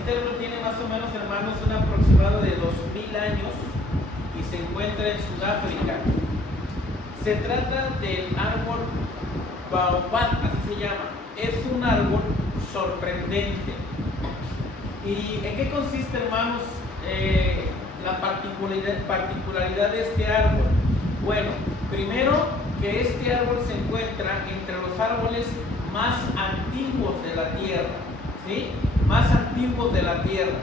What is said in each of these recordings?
Este árbol tiene más o menos, hermanos, un aproximado de 2000 años y se encuentra en Sudáfrica. Se trata del árbol baobab, así se llama. Es un árbol sorprendente. ¿Y en qué consiste, hermanos, la particularidad de este árbol? Bueno, primero que este árbol se encuentra entre los árboles más antiguos de la tierra, ¿sí? Más antiguos de la tierra.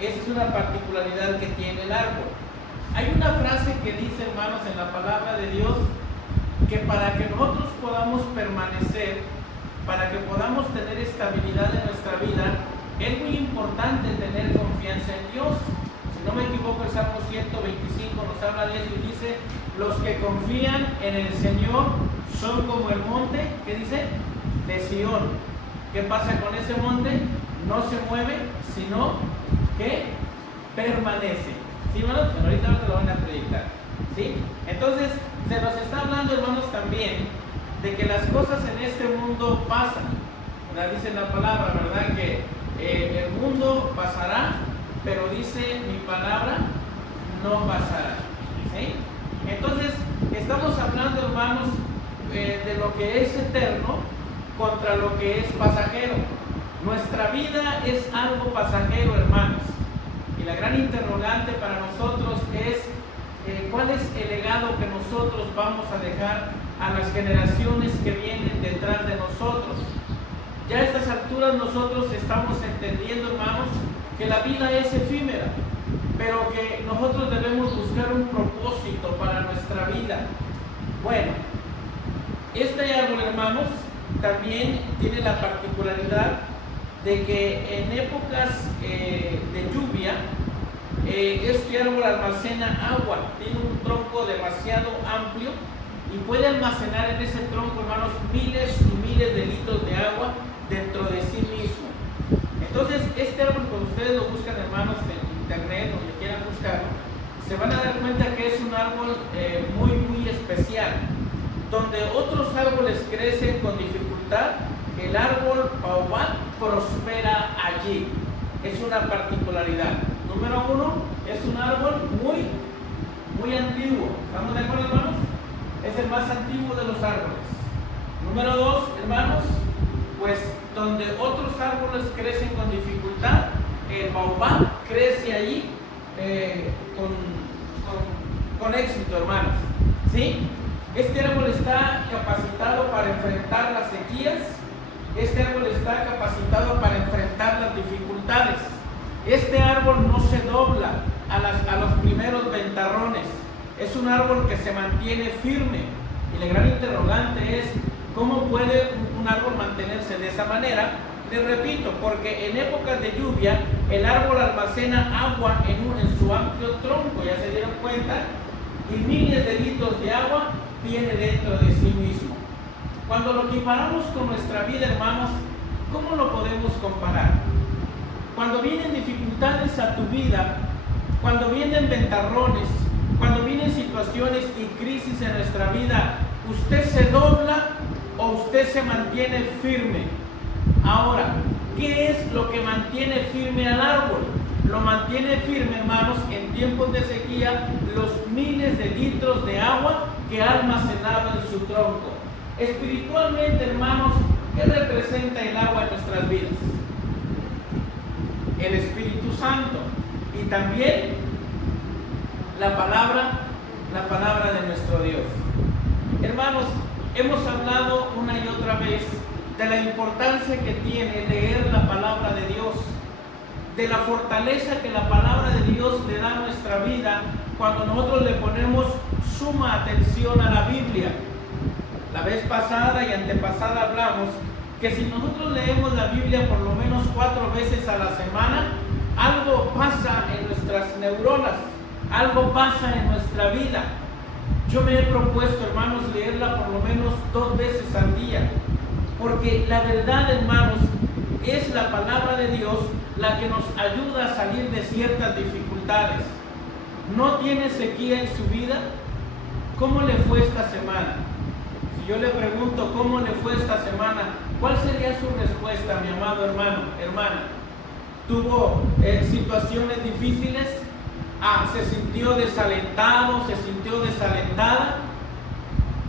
Esa es una particularidad que tiene el árbol. Hay una frase que dice, hermanos, en la palabra de Dios, que para que nosotros podamos permanecer, para que podamos tener estabilidad en nuestra vida, es muy importante tener confianza en Dios. Si no me equivoco, el Salmo 125 nos habla de eso y dice: los que confían en el Señor son como el monte, ¿qué dice? De Sión. ¿Qué pasa con ese monte? No se mueve, sino que permanece. ¿Sí, hermanos? Bueno, ahorita te lo van a predicar, ¿sí? Entonces, se nos está hablando, hermanos, también de que las cosas en este mundo pasan. ¿Verdad? Dice la palabra, ¿verdad? Que el mundo pasará, pero dice mi palabra no pasará, ¿sí? Entonces, estamos hablando, hermanos, de lo que es eterno contra lo que es pasajero. Nuestra vida es algo pasajero, hermanos. Y la gran interrogante para nosotros es ¿cuál es el legado que nosotros vamos a dejar a las generaciones que vienen detrás de nosotros? Ya a estas alturas nosotros estamos entendiendo, hermanos, que la vida es efímera, pero que nosotros debemos buscar un propósito para nuestra vida. Bueno, este árbol, hermanos, también tiene la particularidad de que en épocas de lluvia, este árbol almacena agua, tiene un tronco demasiado amplio y puede almacenar en ese tronco, hermanos, miles y miles de litros de agua dentro de sí mismo. Entonces, este árbol, cuando ustedes lo buscan, hermanos, en internet, donde quieran buscarlo, se van a dar cuenta que es un árbol muy, muy especial. Donde otros árboles crecen con dificultad, el árbol baobab prospera allí. Es una particularidad. Número uno, es un árbol muy, muy antiguo. ¿Estamos de acuerdo, hermanos? Es el más antiguo de los árboles. Número dos, hermanos, pues donde otros árboles crecen con dificultad, el baobab crece allí con éxito, hermanos. ¿Sí? Este árbol está capacitado para enfrentar las sequías. Este árbol está capacitado para enfrentar las dificultades. Este árbol no se dobla a los primeros ventarrones. Es un árbol que se mantiene firme. Y la gran interrogante es: ¿cómo puede un árbol mantenerse de esa manera? Les repito, porque en épocas de lluvia el árbol almacena agua en su amplio tronco, ya se dieron cuenta, y miles de litros de agua viene dentro de sí mismo. Cuando lo equiparamos con nuestra vida, hermanos, ¿cómo lo podemos comparar? Cuando vienen dificultades a tu vida, cuando vienen ventarrones, cuando vienen situaciones y crisis en nuestra vida, ¿usted se dobla o usted se mantiene firme? Ahora, ¿qué es lo que mantiene firme al árbol? Lo mantiene firme, hermanos, en tiempos de sequía, los miles de litros de agua que ha almacenado en su tronco. Espiritualmente, hermanos, ¿qué representa el agua en nuestras vidas? El Espíritu Santo y también la palabra de nuestro Dios. Hermanos, hemos hablado una y otra vez de la importancia que tiene leer la palabra de Dios, de la fortaleza que la palabra de Dios le da a nuestra vida cuando nosotros le ponemos suma atención a la Biblia. La vez pasada y antepasada hablamos que si nosotros leemos la Biblia por lo menos 4 veces a la semana, algo pasa en nuestras neuronas, algo pasa en nuestra vida. Yo me he propuesto, hermanos, leerla por lo menos 2 veces al día, porque la verdad, hermanos, es la palabra de Dios la que nos ayuda a salir de ciertas dificultades. ¿No tiene sequía en su vida? ¿Cómo le fue esta semana? Si yo le pregunto cómo le fue esta semana, ¿cuál sería su respuesta, mi amado hermano, hermana? tuvo situaciones difíciles, se sintió desalentado, se sintió desalentada.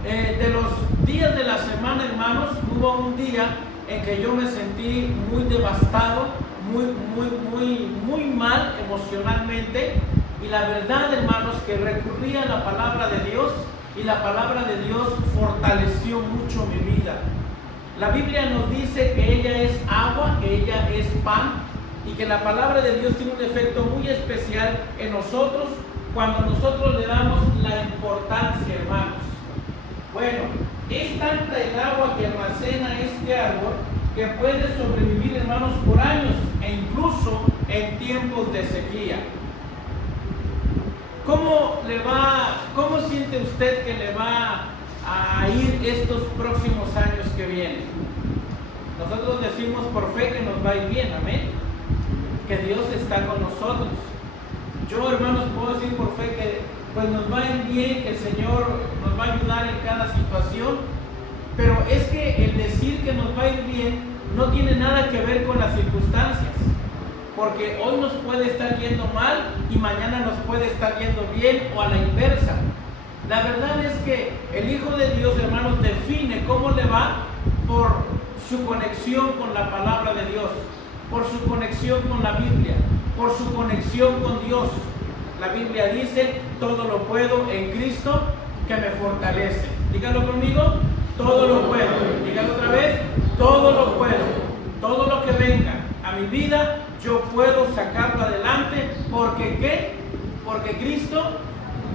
De los días de la semana, hermanos, hubo un día en que yo me sentí muy devastado, muy mal emocionalmente, y la verdad, hermanos, que recurrí a la palabra de Dios, y la palabra de Dios fortaleció mucho mi vida. La Biblia nos dice que ella es agua, que ella es pan, y que la palabra de Dios tiene un efecto muy especial en nosotros cuando nosotros le damos la importancia, hermanos. Bueno, es tanta el agua que almacena este árbol que puede sobrevivir, hermanos, por años e incluso en tiempos de sequía. ¿Cómo siente usted que le va a ir estos próximos años que vienen? Nosotros decimos por fe que nos va a ir bien, amén, que Dios está con nosotros. Yo, hermanos, puedo decir por fe que pues nos va a ir bien, que el Señor nos va a ayudar en cada situación, pero es que el decir que nos va a ir bien no tiene nada que ver con las circunstancias, porque hoy nos puede estar yendo mal y mañana nos puede estar yendo bien, o a la inversa. La verdad es que el Hijo de Dios, hermanos, define cómo le va por su conexión con la palabra de Dios, por su conexión con la Biblia, por su conexión con Dios. La Biblia dice: todo lo puedo en Cristo que me fortalece. Dígalo conmigo: todo lo puedo. Dígalo otra vez: todo lo puedo. Todo lo que venga a mi vida, yo puedo sacarlo adelante. ¿Porque qué? Porque Cristo,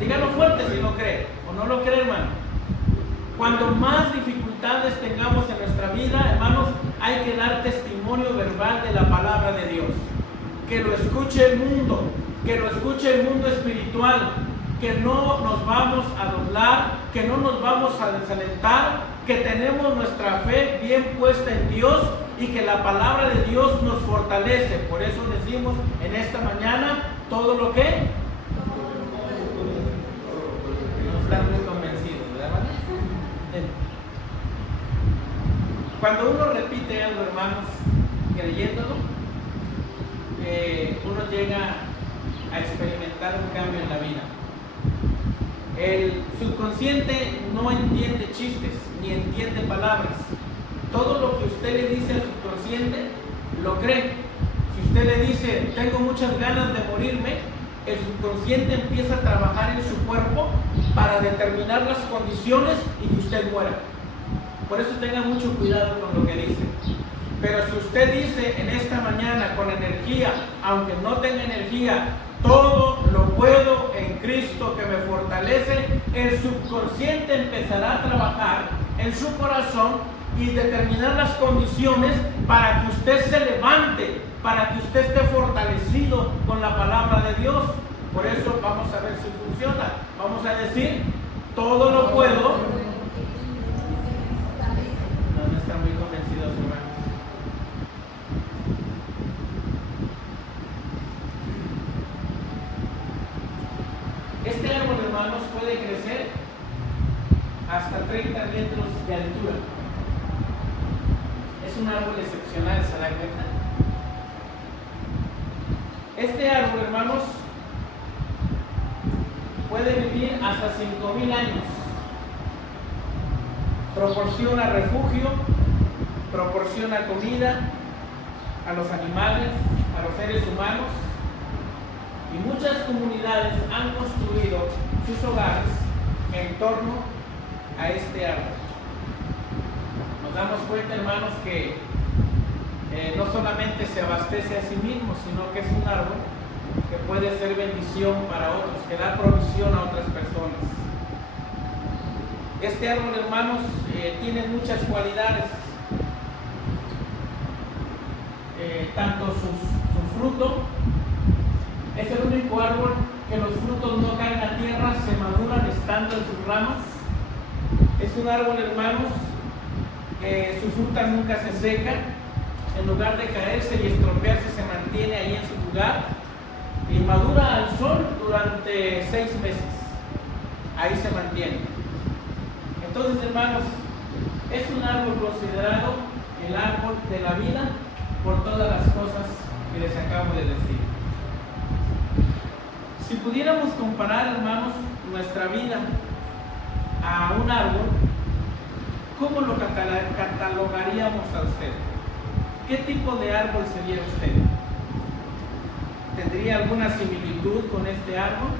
dígalo fuerte si lo cree o no lo cree, hermano. Cuando más dificultades tengamos en nuestra vida, hermanos, hay que dar testimonio verbal de la palabra de Dios. Que lo escuche el mundo, que lo escuche el mundo espiritual, que no nos vamos a doblar, que no nos vamos a desalentar, que tenemos nuestra fe bien puesta en Dios y que la palabra de Dios nos fortalece. Por eso decimos en esta mañana: todo lo que no están muy convencidos, ¿verdad? Cuando uno repite algo, hermanos, creyéndolo, uno llega a experimentar un cambio en la vida. El subconsciente no entiende chistes ni entiende palabras. Todo lo que usted le dice al subconsciente lo cree. Si usted le dice: tengo muchas ganas de morirme, el subconsciente empieza a trabajar en su cuerpo para determinar las condiciones y que usted muera. Por eso tenga mucho cuidado con lo que dice. Pero si usted dice en esta mañana con energía, aunque no tenga energía: todo lo puedo en Cristo que me fortalece, el subconsciente empezará a trabajar en su corazón y determinar las condiciones para que usted se levante, para que usted esté fortalecido con la palabra de Dios. Por eso vamos a ver si funciona. Vamos a decir: todo lo puedo. No están muy convencidos, hermanos. Este árbol, hermanos, puede crecer hasta 30 metros de altura. Es un árbol excepcional, ¿se da cuenta? Este árbol, hermanos, puede vivir hasta 5,000 años. Proporciona refugio, proporciona comida a los animales, a los seres humanos, y muchas comunidades han construido sus hogares en torno a este árbol. Nos damos cuenta, hermanos, que no solamente se abastece a sí mismo, sino que es un árbol que puede ser bendición para otros, que da provisión a otras personas. Este árbol, hermanos, tiene muchas cualidades. Tanto su fruto, es el único árbol que los frutos no caen a tierra, se maduran estando en sus ramas. Es un árbol, hermanos, que su fruta nunca se seca. En lugar de caerse y estropearse, se mantiene ahí en su lugar y madura al sol durante 6 meses. Ahí se mantiene. Entonces, hermanos, es un árbol considerado el árbol de la vida por todas las cosas que les acabo Si pudiéramos comparar, hermanos, nuestra vida a un árbol, ¿cómo lo catalogaríamos a usted? ¿Qué tipo de árbol sería usted? ¿Tendría alguna similitud con este árbol?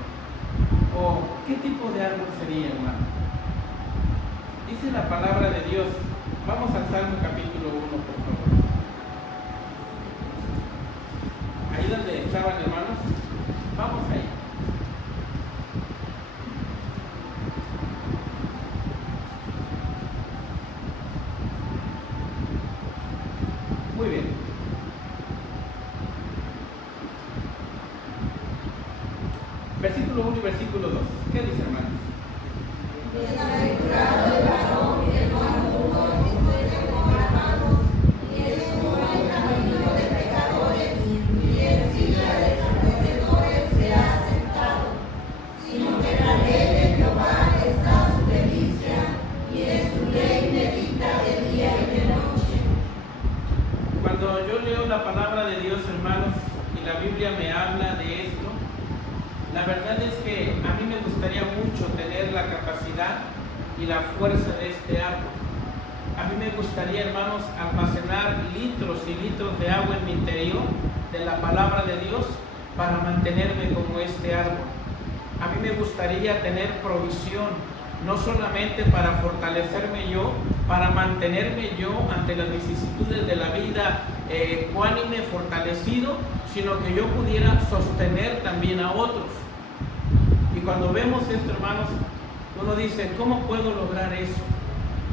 ¿O qué tipo de árbol sería, hermano? Dice la palabra de Dios. Vamos al Salmo capítulo 1, por favor. Ahí donde estaban, hermanos. Vamos ahí. Muy bien. Versículo 1 y versículo 2. ¿Qué dice, hermanos? Bienaventurado el varón que no anduvo en consejo de malos, ni estuvo en camino de pecadores, ni en silla de escarnecedores se ha sentado, sino que en la ley de Jehová está su delicia, y en su ley medita de día y de noche. Cuando yo leo la palabra de Dios, hermanos, y la Biblia me habla de esto, la verdad es que a mí me gustaría mucho tener la capacidad y la fuerza de este árbol. A mí me gustaría, hermanos, almacenar litros y litros de agua en mi interior de la palabra de Dios para mantenerme como este árbol. A mí me gustaría tener provisión, no solamente para fortalecerme yo, para mantenerme yo ante las vicisitudes de la vida ecuánime, fortalecido, sino que yo pudiera sostener también a otros. Y cuando vemos esto, hermanos, uno dice, ¿cómo puedo lograr eso?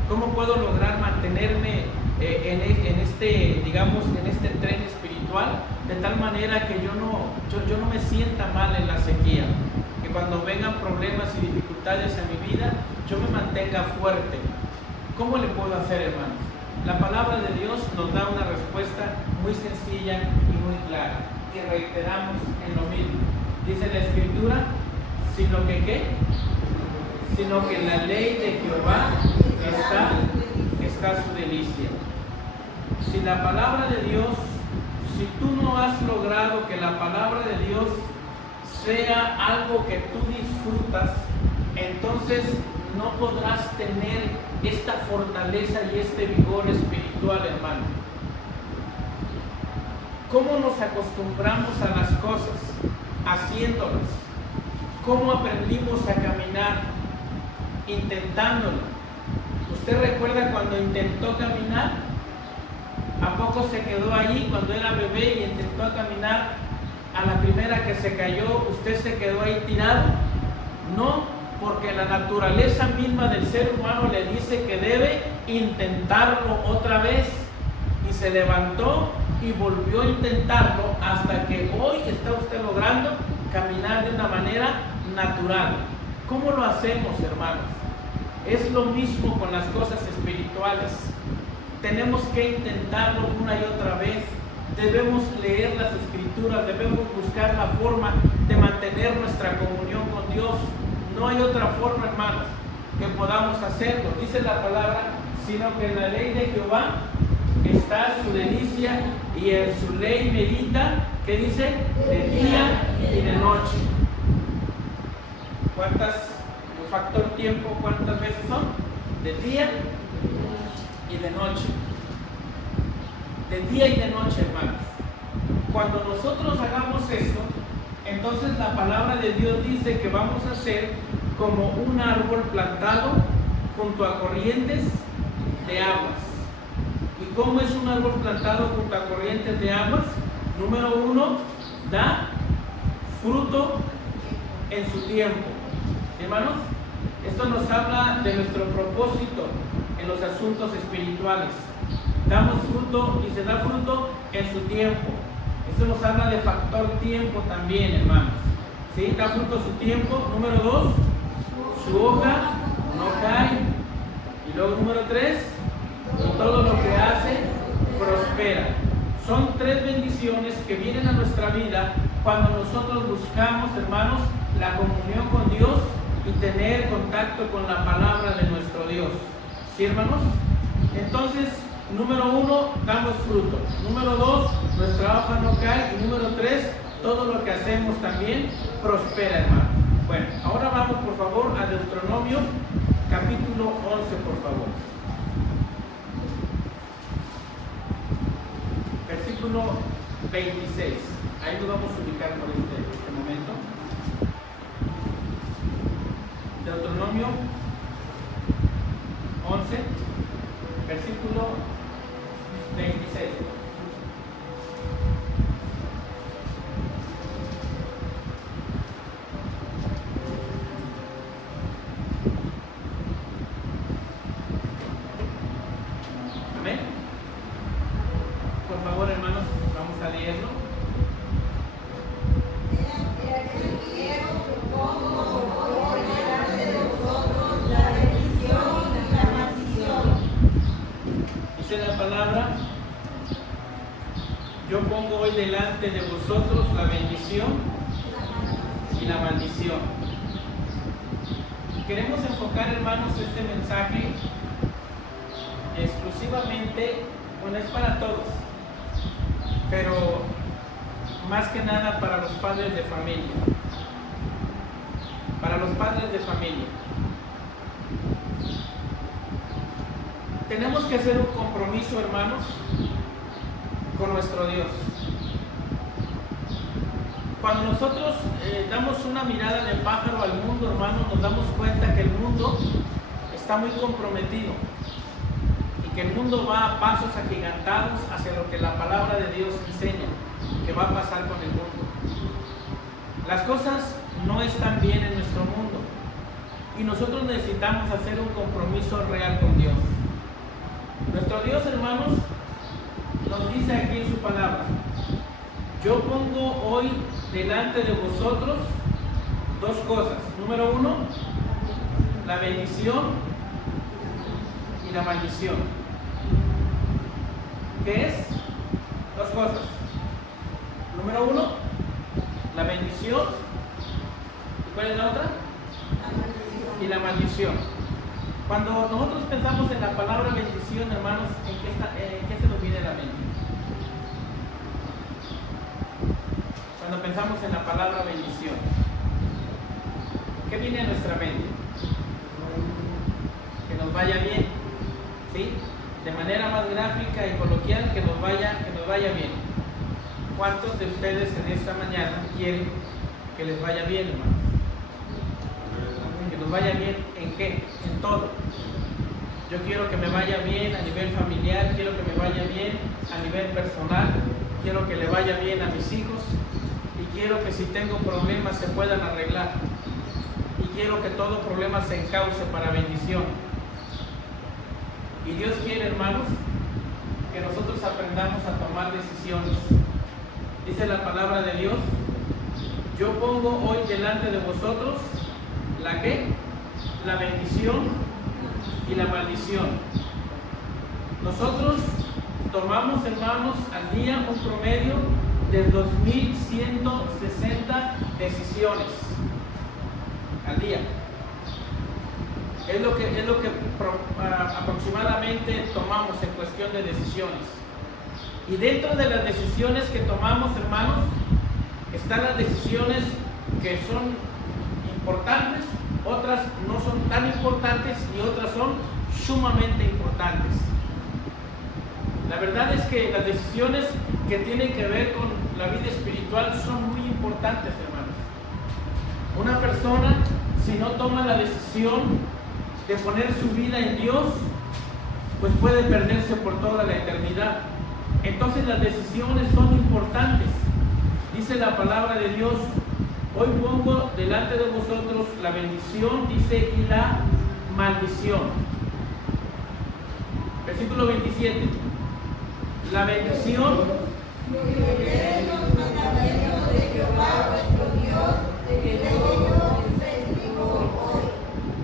¿Cómo puedo lograr mantenerme en este, digamos, en este tren espiritual, de tal manera que yo no me sienta mal en la sequía? Que cuando vengan problemas y dificultades en mi vida, yo me mantenga fuerte. ¿Cómo le puedo hacer, hermanos? La palabra de Dios nos da una respuesta muy sencilla y muy clara, que reiteramos en lo mismo. Dice la Escritura, sino que en la ley de Jehová está su delicia. Si la palabra de Dios, si tú no has logrado que la palabra de Dios sea algo que tú disfrutas, entonces no podrás tener esta fortaleza y este vigor espiritual, hermano. ¿Cómo nos acostumbramos a las cosas? Haciéndolas. ¿Cómo aprendimos a caminar? Intentándolo. ¿Usted recuerda cuando intentó caminar? ¿A poco se quedó ahí cuando era bebé y intentó caminar? A la primera que se cayó, ¿usted se quedó ahí tirado? No, porque la naturaleza misma del ser humano le dice que debe intentarlo otra vez. Y se levantó y volvió a intentarlo hasta que hoy está usted logrando caminar de una manera natural. ¿Cómo lo hacemos, hermanos? Es lo mismo con las cosas espirituales. Tenemos que intentarlo una y otra vez. Debemos leer las Escrituras, debemos buscar la forma de mantener nuestra comunión con Dios. No hay otra forma, hermanos, que podamos hacerlo. Dice la palabra, sino que en la ley de Jehová está su delicia y en su ley medita, ¿qué dice? De día y de noche. El factor tiempo, ¿cuántas veces son? De día y de noche. De día y de noche, hermanos. Cuando nosotros hagamos esto, entonces la palabra de Dios dice que vamos a ser como un árbol plantado junto a corrientes de aguas. ¿Y cómo es un árbol plantado junto a corrientes de aguas? Número 1, da fruto en su tiempo. Hermanos, esto nos habla de nuestro propósito en los asuntos espirituales. Damos fruto y se da fruto en su tiempo. Esto nos habla de factor tiempo también, hermanos. ¿Sí? Da fruto su tiempo. Número 2, su hoja no cae. Y luego número 3, y todo lo que hace prospera. Son 3 bendiciones que vienen a nuestra vida cuando nosotros buscamos, hermanos, la comunión con Dios y tener contacto con la palabra de nuestro Dios. ¿Sí, hermanos? Entonces, número 1, damos fruto. Número 2, nuestra hoja no cae. Y número 3, todo lo que hacemos también prospera, hermano. Bueno, ahora vamos por favor a Deuteronomio capítulo 11, por favor. Versículo 26. Ahí lo vamos a ubicar por este momento. Deuteronomio 11, versículo 26. Amén. Por favor, hermanos, vamos a leerlo. Dice la palabra: yo pongo hoy delante de vosotros la bendición y la maldición. Queremos enfocar, hermanos, este mensaje exclusivamente, bueno, es para todos, pero más que nada para los padres de familia. Para los padres de familia. Tenemos que hacer un compromiso, hermanos, con nuestro Dios. Cuando nosotros damos una mirada de pájaro al mundo, hermanos, nos damos cuenta que el mundo está muy comprometido y que el mundo va a pasos agigantados hacia lo que la palabra de Dios enseña que va a pasar con el mundo. Las cosas no están bien en nuestro mundo y nosotros necesitamos hacer un compromiso real con Dios. Nuestro Dios, hermanos, nos dice aquí en su palabra: yo pongo hoy delante de vosotros dos cosas. Número uno, la bendición y la maldición. ¿Qué es? Dos cosas. Número uno, la bendición. ¿Y cuál es la otra? Y la maldición. Cuando nosotros pensamos en la palabra bendición, hermanos, ¿en qué se nos viene a la mente? Cuando pensamos en la palabra bendición, ¿qué viene a nuestra mente? Que nos vaya bien, ¿sí? De manera más gráfica y coloquial, que nos vaya bien. ¿Cuántos de ustedes en esta mañana quieren que les vaya bien, hermanos? Que nos vaya bien ¿en qué? En todo. Yo quiero que me vaya bien a nivel familiar, quiero que me vaya bien a nivel personal, quiero que le vaya bien a mis hijos y quiero que si tengo problemas se puedan arreglar y quiero que todo problema se encauce para bendición. Y Dios quiere, hermanos, que nosotros aprendamos a tomar decisiones. Dice la palabra de Dios: yo pongo hoy delante de vosotros ¿la qué? La bendición y la maldición. Nosotros tomamos, hermanos, al día un promedio de 2.160 decisiones al día. Es lo que aproximadamente tomamos en cuestión de decisiones. Y dentro de las decisiones que tomamos, hermanos, están las decisiones que son importantes, otras no son tan importantes y otras son sumamente importantes. La verdad es que las decisiones que tienen que ver con la vida espiritual son muy importantes, hermanos. Una persona, si no toma la decisión de poner su vida en Dios, pues puede perderse por toda la eternidad. Entonces las decisiones son importantes. Dice la palabra de Dios: hoy pongo delante de vosotros la bendición, dice, y la maldición. Versículo 27. La bendición.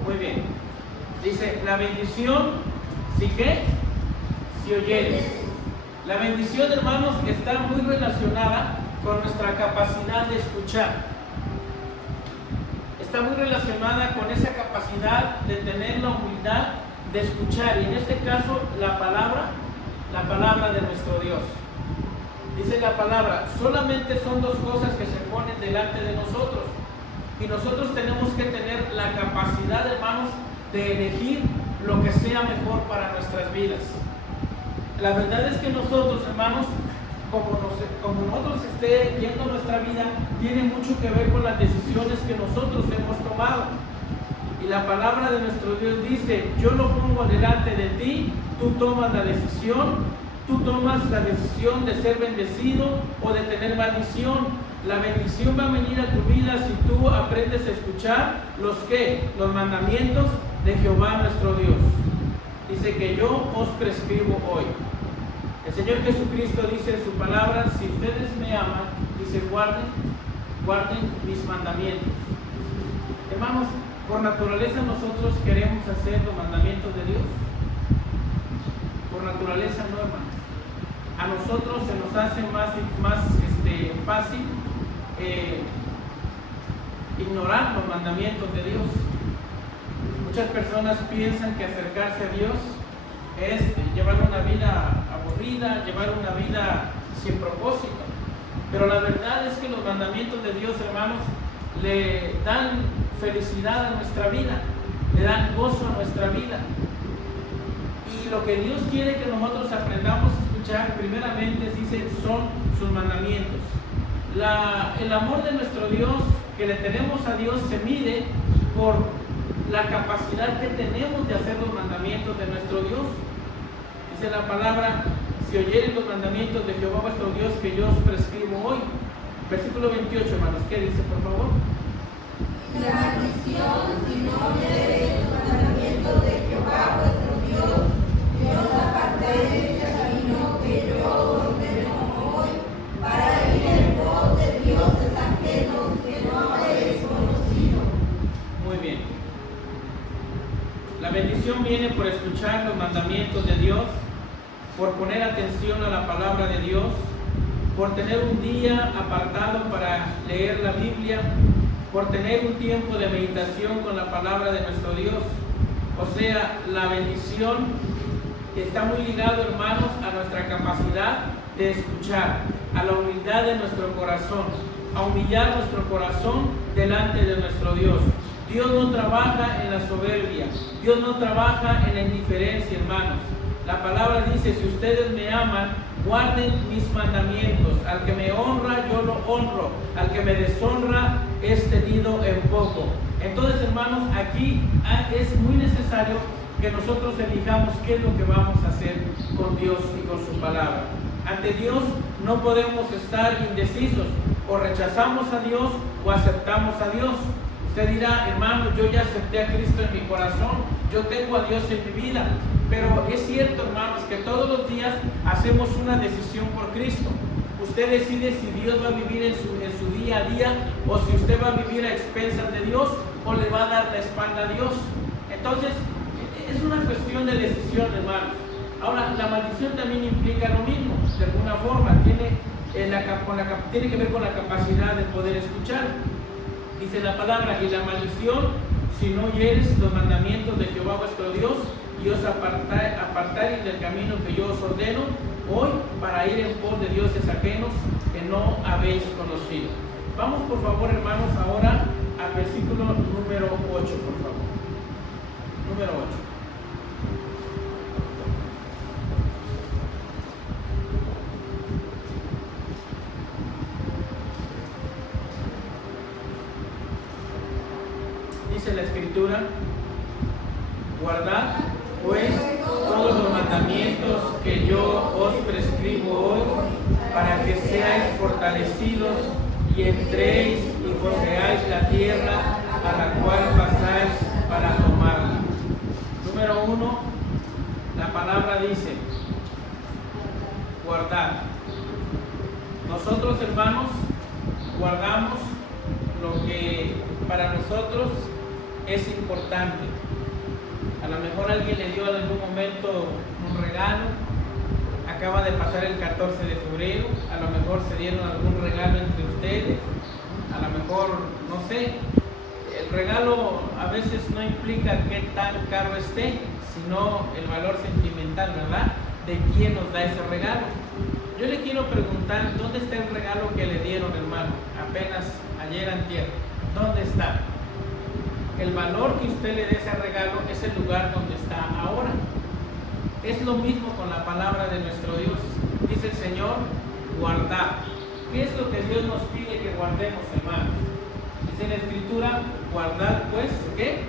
Muy bien. Dice, la bendición, ¿sí qué? Si oyeres. La bendición, hermanos, está muy relacionada con nuestra capacidad de escuchar. Está muy relacionada con esa capacidad de tener la humildad de escuchar, y en este caso la palabra de nuestro Dios. Dice la palabra, solamente son dos cosas que se ponen delante de nosotros. Y nosotros tenemos que tener la capacidad, hermanos, de elegir lo que sea mejor para nuestras vidas. La verdad es que nosotros, hermanos, como nosotros esté viendo nuestra vida, tiene mucho que ver con las decisiones que nosotros hemos tomado. Y la palabra de nuestro Dios dice, yo lo pongo delante de ti, tú tomas la decisión, de ser bendecido o de tener maldición. La bendición va a venir a tu vida si tú aprendes a escuchar los mandamientos de Jehová nuestro Dios. Dice que yo os prescribo hoy. El Señor Jesucristo dice en su palabra, si ustedes me aman, dice guarden mis mandamientos. Hermanos, por naturaleza nosotros queremos hacer los mandamientos de Dios. Por naturaleza no, hermanos. A nosotros se nos hace más fácil ignorar los mandamientos de Dios. Muchas personas piensan que acercarse a Dios es llevar una vida aburrida, llevar una vida sin propósito. Pero la verdad es que los mandamientos de Dios, hermanos, le dan felicidad a nuestra vida, le dan gozo a nuestra vida. Y lo que Dios quiere que nosotros aprendamos a escuchar, primeramente, dice, son sus mandamientos. El amor de nuestro Dios, que le tenemos a Dios, se mide por la capacidad que tenemos de hacer los mandamientos de nuestro Dios. Dice la palabra, si oyeren los mandamientos de Jehová vuestro Dios que yo os prescribo hoy. Versículo 28, hermanos, ¿qué dice, por favor? La maldición, si no oyereis los mandamientos de Jehová vuestro Dios, yo os apartaréis del camino que yo os ordeno hoy, para ir en pos de dioses ajenos que no habéis conocido. Muy bien. La bendición viene por escuchar los mandamientos de Dios, por poner atención a la palabra de Dios, por tener un día apartado para leer la Biblia, por tener un tiempo de meditación con la palabra de nuestro Dios. O sea, la bendición está muy ligado, hermanos, a nuestra capacidad de escuchar, a la humildad de nuestro corazón, a humillar nuestro corazón delante de nuestro Dios. Dios no trabaja en la soberbia, Dios no trabaja en la indiferencia, hermanos. La palabra dice, si ustedes me aman, guarden mis mandamientos. Al que me honra, yo lo honro. Al que me deshonra, es tenido en poco. Entonces, hermanos, aquí es muy necesario que nosotros elijamos qué es lo que vamos a hacer con Dios y con su palabra. Ante Dios no podemos estar indecisos. O rechazamos a Dios o aceptamos a Dios. Usted dirá, hermano, yo ya acepté a Cristo en mi corazón, yo tengo a Dios en mi vida. Pero es cierto, hermanos, que todos los días hacemos una decisión por Cristo. Usted decide si Dios va a vivir en su día a día, o si usted va a vivir a expensas de Dios, o le va a dar la espalda a Dios. Entonces, es una cuestión de decisión, hermanos. Ahora, la maldición también implica lo mismo, de alguna forma, tiene que ver con la capacidad de poder escuchar. Dice la palabra, y la maldición, si no oyeres los mandamientos de Jehová vuestro Dios, y os apartaréis del camino que yo os ordeno hoy, para ir en pos de dioses ajenos que no habéis conocido. Vamos, por favor, hermanos, ahora al versículo número 8, por favor. Número 8. Dice la Escritura, guardad pues todos los mandamientos que yo os prescribo hoy, para que seáis fortalecidos y entréis y poseáis la tierra a la cual pasáis para tomarla. Número 1, la palabra dice, guardar. Nosotros, hermanos, guardamos lo que para nosotros es importante. A lo mejor alguien le dio en algún momento un regalo, acaba de pasar el 14 de febrero, a lo mejor se dieron algún regalo entre ustedes, a lo mejor, no sé, el regalo a veces no implica qué tan caro esté, sino el valor sentimental, ¿verdad?, de quién nos da ese regalo. yo le quiero preguntar, ¿dónde está el regalo que le dieron, hermano? Apenas ayer antier. ¿Dónde está? El valor que usted le dé ese regalo es el lugar donde está ahora. Es lo mismo con la palabra de nuestro Dios. Dice el Señor, guardar. ¿Qué es lo que Dios nos pide que guardemos, hermanos? Dice en la Escritura, guardar pues, ¿qué?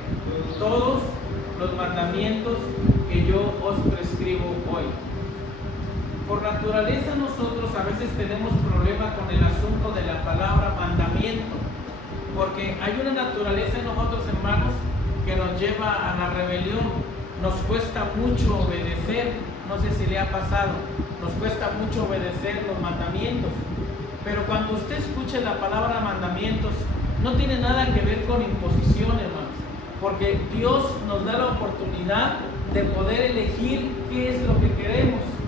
Todos los mandamientos que yo os prescribo hoy. Por naturaleza nosotros a veces tenemos problema con el asunto de la palabra mandamiento, porque hay una naturaleza en nosotros, hermanos, que nos lleva a la rebelión. Nos cuesta mucho obedecer, no sé si le ha pasado, nos cuesta mucho obedecer los mandamientos. Pero cuando usted escuche la palabra mandamientos, no tiene nada que ver con imposición, hermanos, porque Dios nos da la oportunidad de poder elegir qué es lo que queremos.